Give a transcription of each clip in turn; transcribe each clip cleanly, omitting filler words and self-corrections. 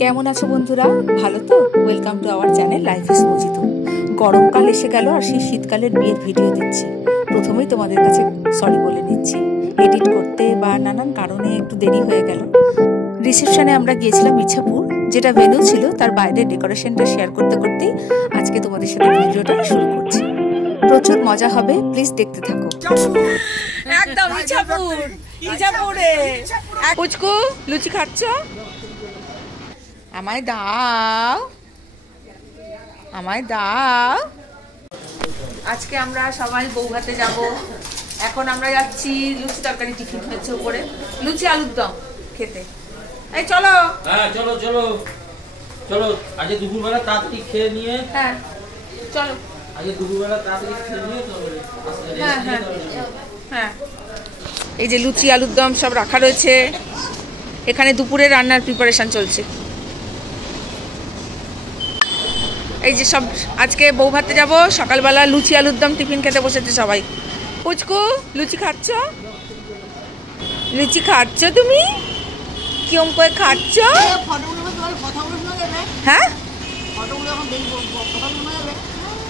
কেমন আছো বন্ধুরা? ভালো তো? Welcome to our channel life is mojito. গরমকাল এসে গেল আর সেই শীতকালের বিয়ের ভিডিও দিচ্ছি। প্রথমেই তোমাদের কাছে সরি বলে নিচ্ছি, এডিট করতে বা নানান কারণে একটু দেরি হয়ে গেল। রিসেপশনে আমরা গিয়েছিলাম ইচ্ছাপুর, যেটা ভেন্যু ছিল তার বাইরের ডেকোরেশনটা শেয়ার করতে করতেই আজকে তোমাদের সাথে ভিডিওটা শুরু করছি। প্রচুর মজা হবে, প্লিজ দেখতে থাকো। একদম ইচ্ছাপুর, ইচ্ছাপুরে পুচকু লুচি খাচ্ছ? আমায় দাও, আমায় দাও। আজকে আমরা সবাই বৌভাতে যাব। এখন আমরা যাচ্ছি লুচি তরকারি টিফিন হয়েছে উপরে, লুচি আলুর দম খেতে। এই চলো। হ্যাঁ চলো চলো চলো, আজকে দুপুরবেলা তাড়াতাড়ি খেয়ে নিয়ে। হ্যাঁ চলো, আজকে দুপুরবেলা তাড়াতাড়ি খেয়ে নিয়ে চলো। হ্যাঁ হ্যাঁ হ্যাঁ। এই যে লুচি আলুর দম সব রাখা রয়েছে। এখানে দুপুরে রান্নার প্রিপারেশন চলছে। এই যে সব আজকে বৌভাতে যাব, সকালবেলা লুচি আলুর দম টিফিন খেতে বসেছে সবাই। পুচকু লুচি খাচ্ছ? লুচি খাচ্ছ তুমি? কিরম করে খাচ্ছ? হ্যাঁ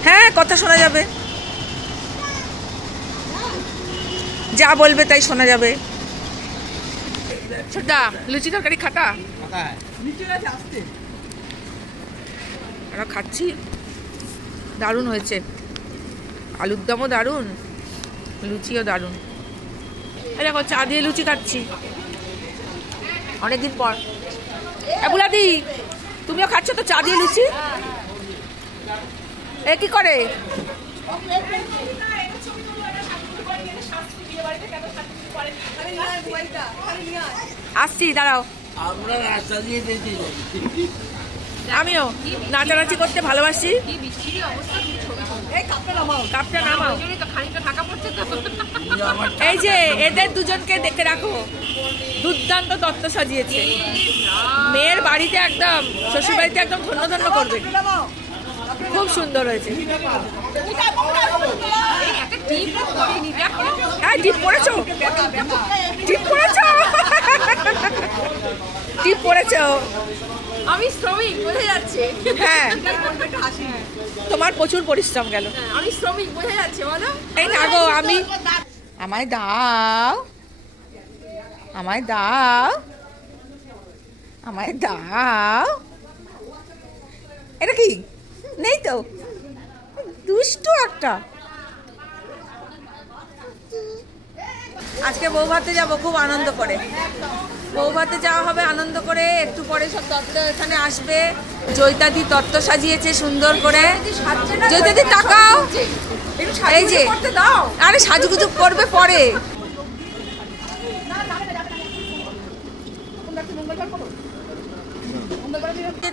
হ্যাঁ, কথা শোনা যাবে, যা বলবে তাই শোনা যাবে। ছোটা লুচি তরকারি খাটা আমরা খাচ্ছি, দারুণ হয়েছে। আলুর দমও দারুণ, লুচিও দারুণ। দেখো চা দিয়ে লুচি খাচ্ছি অনেকদিন পর। বুলাদি তুমিও খাচ্ছ তো চা দিয়ে লুচি? এ কি করে? আসছি, দাঁড়াও। আমিও নাচানাচি করতে ভালোবাসি। কাপটা নামাও। এই যে এদের দুজনকে দেখে রাখো, দুর্দান্ত তত্ত্ব সাজিয়েছে। মেয়ের বাড়িতে একদম, শ্বশুর বাড়িতে একদম ধন্য ধন্য করবে। খুব সুন্দর হয়েছে। হ্যাঁ টিপ পড়েছো, টিপ পড়েছো, টিপ পড়েছো। আমি শ্রমিক, বোঝা যাচ্ছে। হ্যাঁ তোমার প্রচুর পরিশ্রম গেল। আমি শ্রমিক, বোঝা যাচ্ছে বলো। এই না গো, আমি আমায় দাও, আমায় দাও, আমায় দাও। এটা কি নেই তো, দুষ্টু একটা। আজকে বৌভাতে যাবো খুব আনন্দ করে। বৌভাতে যাওয়া হবে আনন্দ করে। একটু পরে সব তত্ত্ব এখানে আসবে। জয়িতাদি তত্ত্ব সাজিয়েছে সুন্দর করে। জয়িতাদি তাকাও, এই যে আরে সাজুগুজু করবে পরে।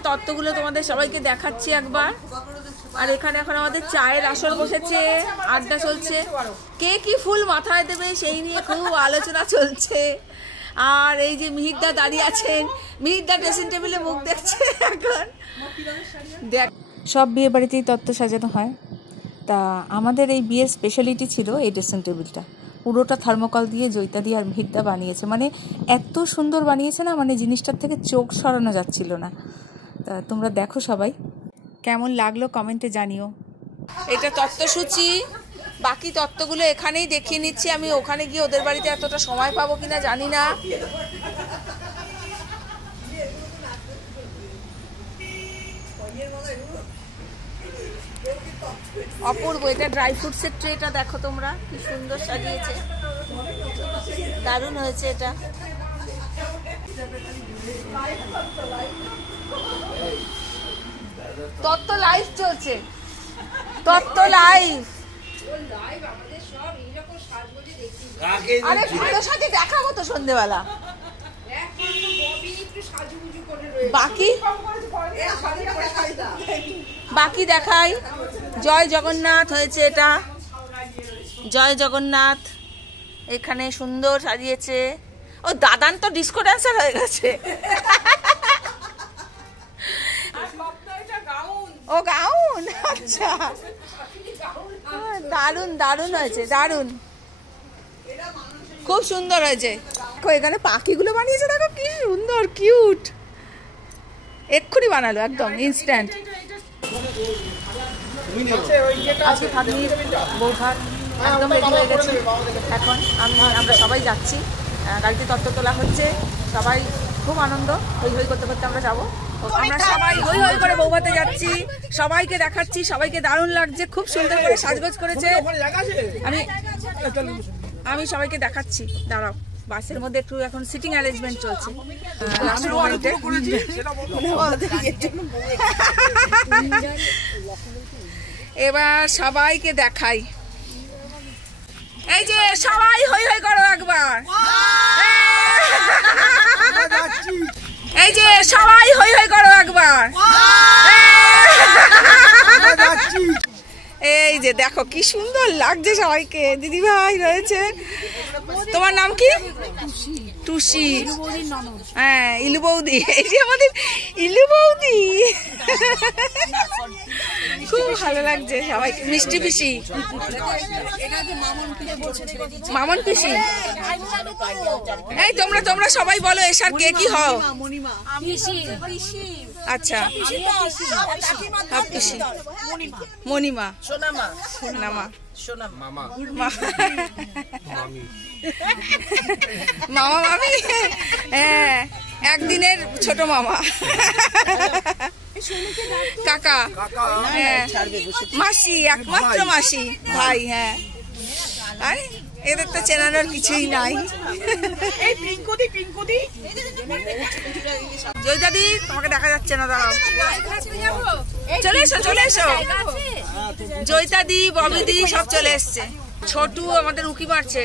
তত্ত্বগুলো তোমাদের সবাইকে দেখাচ্ছি একবার। আর এখানে এখন আমাদের চায়ের আসর বসেছে, আড্ডা চলছে। কে কি ফুল মাথায় দেবে সেই নিয়ে খুব আলোচনা চলছে। আর এই যে মিহিরদা দাঁড়িয়ে আছেন, মিহিরদা ড্রেসিং টেবিলে মুখ দেখছে এখন। দেখ, সব বিয়ে বাড়িতেই তত্ত্ব সাজানো হয়। তা আমাদের এই বিয়ের স্পেশালিটি ছিল এই ড্রেসিং টেবিলটা। পুরোটা থার্মোকল দিয়ে জয়িতাদি আর মিহিরদা বানিয়েছে। মানে এত সুন্দর বানিয়েছে না, মানে জিনিসটার থেকে চোখ সরানো যাচ্ছিল না। তা তোমরা দেখো সবাই, কেমন লাগলো কমেন্টে জানিও। এটা তত্ত্বসূচি, বাকি তত্ত্বগুলো এখানেই দেখিয়ে নিচ্ছি আমি। ওখানে গিয়ে ওদের বাড়িতে এতটা সময় পাবো কিনা জানি না। অপূর্ব। এটা ড্রাই ফ্রুটসের ট্রেটা দেখো তোমরা, কি সুন্দর সাজিয়েছে, দারুণ হয়েছে এটা। তত্ত্ব লাইভ চলছে, তত্ত্ব লাইভ। আরে ভালো সাজে দেখাবো তো সন্ধ্যেবেলা। বাকি বাকি দেখাই। জয় জগন্নাথ হয়েছে এটা, জয় জগন্নাথ। এখানে সুন্দর সাজিয়েছে। ও দাদান তো ডিস্কো ড্যান্সার হয়ে গেছে। ও গাউন, আচ্ছা দারুণ দারুণ হয়েছে, দারুণ। খুব সুন্দর হয়েছে। এখানে পাখিগুলো বানিয়েছে, দেখো কি সুন্দর কিউট। এক্ষুনি বানালো একদম ইনস্ট্যান্ট। আজকে ভাগ্নির বউ ভাত একদম রেডি হয়ে গেছে। এখন আমরা সবাই যাচ্ছি, গাড়িতে তত্ত্ব তোলা হচ্ছে, সবাই খুব আনন্দ, হই হই করতে করতে আমরা যাবো। আমরা সবাই হই হই করে বউ ভাতে যাচ্ছি, সবাইকে দেখাচ্ছি, সবাইকে দারুণ লাগছে, খুব সুন্দর করে সাজগোজ করেছে। আমি সবাইকে দেখাচ্ছি, দাঁড়াও। বাসের মধ্যে একটু এখন সিটিং অ্যারেঞ্জমেন্ট চলছে। এবার সবাইকে দেখাই, এই যে সবাই হই হই করো একবার, এই যে সবাই হই হই করো একবার। এই যে দেখো কি সুন্দর লাগছে সবাইকে, দিদি ভাই রয়েছে। তোমার নাম কি? টুসি। হ্যাঁ, ইলু বৌদি, এই যে আমাদের ইলু বৌদি। খুব ভালো লাগছে সবাইকে। মিষ্টি পিসি, মামন পিসি। এই তোমরা সবাই বলো এসার কে কি হও? আচ্ছা, মণিমা, সোনামা, মামা মামি। হ্যাঁ, একদিনের ছোট মামা, কাকা, হ্যাঁ, মাসি, একমাত্র মাসি, ভাই। হ্যাঁ, আরে এদের তো চেনানোর কিছুই নাই। জয়দাদি তোমাকে দেখা যাচ্ছে না, দাঁড়াও। চলে এসো, চলে এসো। জয়দাদি, ববিদি সব চলে এসছে। ছোটু আমাদের উকি মারছে।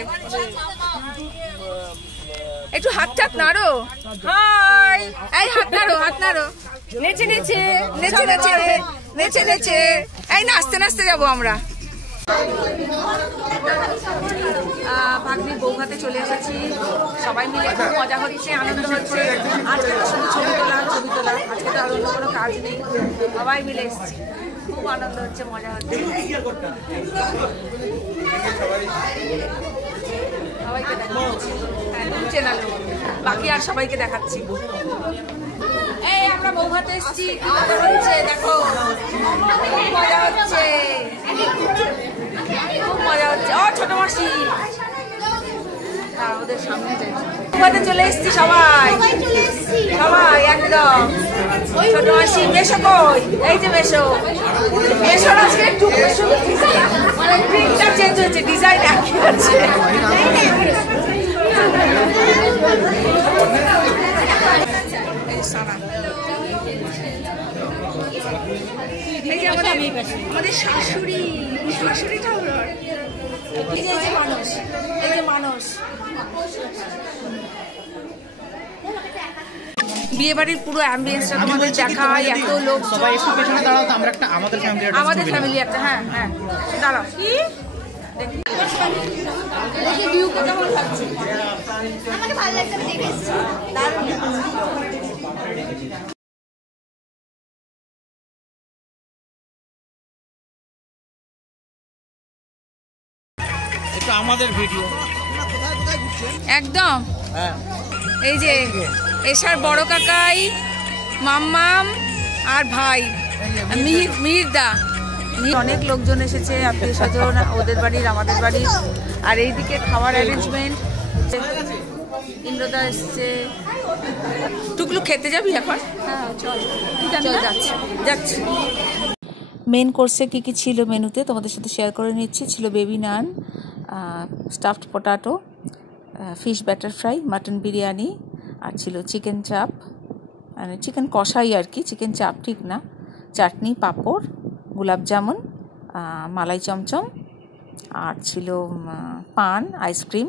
একটু হাত টাত নাড়ো। হাই, এই হাত নাড়ো, হাত নাড়ো। নেচে নেচে নেচে নেচে নেচে নেচে, এই নাচতে নাচতে যাবো আমরা। ভাগ্নির বউ ভাতে চলে এসেছি, সবাই মিলে খুব মজা হচ্ছে, আনন্দ হচ্ছে। আজকে তো শুধু ছবি তোলা, আজকে তো আর অন্য কোনো কাজ নেই, সবাই মিলে এসেছি, খুব আনন্দ হচ্ছে, মজা হচ্ছে। সবাইকে দেখাচ্ছি, চেনালো, বাকি আর সবাইকে দেখাচ্ছি। এই আমরা বউ ভাতে এসেছি, মজা হচ্ছে, দেখো খুব মজা হচ্ছে, খুব মজা হচ্ছে। ও ছোট মাসি, ওদের সামনে যাই, চলে এসছি সবাই, সবাই একদম। ছোট মাসি, মেশো কই? এই যে মেশো, মেশোর আজকে একটু মানে প্রিন্টটা চেঞ্জ হয়েছে, ডিজাইন একই আছে। এই যে আমাদের শাশুড়ি, শাশুড়ি ঠাকুর। এই যে মানুষ, এই যে মানুষ। বিয়ে বাড়ির পুরো অ্যাম্বিয়েন্সটা তোমাদের দেখায়, এত লোক। সবাই একটু পেছনে দাঁড়াও তো, আমরা একটা আমাদের ফ্যামিলি একটা। হ্যাঁ হ্যাঁ, দাঁড়াও। কি দেখি ভিউ কেমন লাগছে? আমাকে ভালো লাগছে, আমি দেখেছি, দারুণ। আমাদের ভিডিও একদম। এই যে এসার বড় কাকাই, মাম্মাম আর ভাই মিহিরদা, অনেক লোকজন এসেছে, আত্মীয় স্বজন, ওদের বাড়ির আমাদের বাড়ির। আর এইদিকে খাওয়ার অ্যারেঞ্জমেন্ট, ইন্দ্রদা এসছে। টুকলু খেতে যাবি এখন? হ্যাঁ চল, যাচ্ছি। মেন কোর্সে কী কী ছিল মেনুতে তোমাদের সাথে শেয়ার করে নিচ্ছি। ছিল baby naan, stuffed potato, fish batter fry, mutton biryani, আর ছিল চিকেন চাপ, মানে চিকেন কষাই আর কি, চিকেন চাপ ঠিক না, চাটনি, পাঁপড়, গোলাপ জামুন, মালাই চমচম, আর ছিল পান, আইসক্রিম,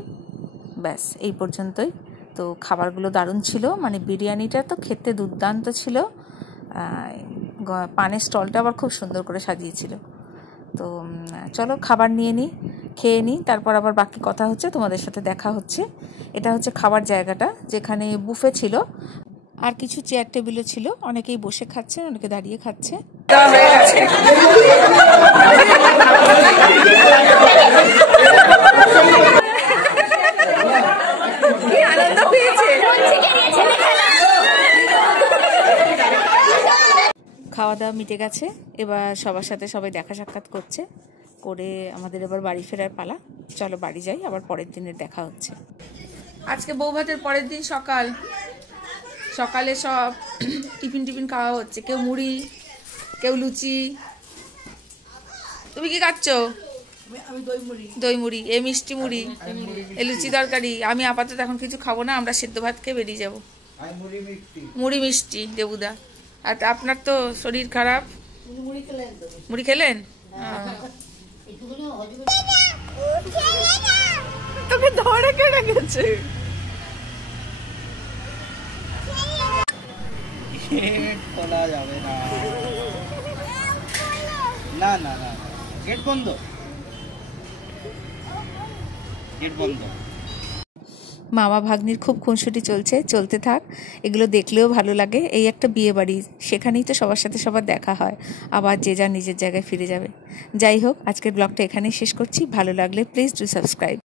ব্যাস এই পর্যন্তই। তো খাবারগুলো দারুণ ছিল, মানে বিরিয়ানিটা তো খেতে দুর্দান্ত ছিল, পানের স্টলটা আবার খুব সুন্দর করে সাজিয়েছিল। তো চলো খাবার নিয়ে নিই, খেয়ে নিই, তারপর আবার বাকি কথা হচ্ছে, তোমাদের সাথে দেখা হচ্ছে। এটা হচ্ছে খাবার জায়গাটা, যেখানে বুফে ছিল, আর কিছু চেয়ার টেবিলও ছিল, অনেকেই বসে খাচ্ছে, অনেকে দাঁড়িয়ে খাচ্ছে। কি আনন্দ পেয়েছে। খাওয়া দাওয়া মিটে গেছে, এবার সবার সাথে সবাই দেখা সাক্ষাৎ করছে, করে আমাদের এবার বাড়ি ফেরার পালা। চলো বাড়ি যাই, আবার পরের দিনের দেখা হচ্ছে। আজকে বৌভাতের পরের দিন সকালে সব টিফিন খাওয়া হচ্ছে, কেউ মুড়ি, কেউ লুচি। তুমি কি খাচ্ছ? দই মুড়ি, এ মিষ্টি মুড়ি, এ লুচি তরকারি। আমি আপাতত এখন কিছু খাবো না, আমরা সেদ্ধ ভাত খেয়ে বেরিয়ে যাবো। মুড়ি মিষ্টি দেবুদা। আর আপনার তো শরীর খারাপ, মুড়ি খেলেন? তোকে ধরে কে রেখেছে? খোলা যাবে না, না না না, গেট বন্ধ, গেট বন্ধ। মামা ভাগ্নির খুব খুনসুটি চলতে থাক, এগুলো দেখলেও ভালো লাগে। এই একটা বিয়ে বাড়ি, সেখানেই তো সবার সাথে সবার দেখা হয়, আবার যে যা নিজের জায়গায় ফিরে যাবে। যাই হোক, আজকের ব্লগটা এখানেই শেষ করছি। ভালো লাগলে প্লিজ ডু সাবস্ক্রাইব।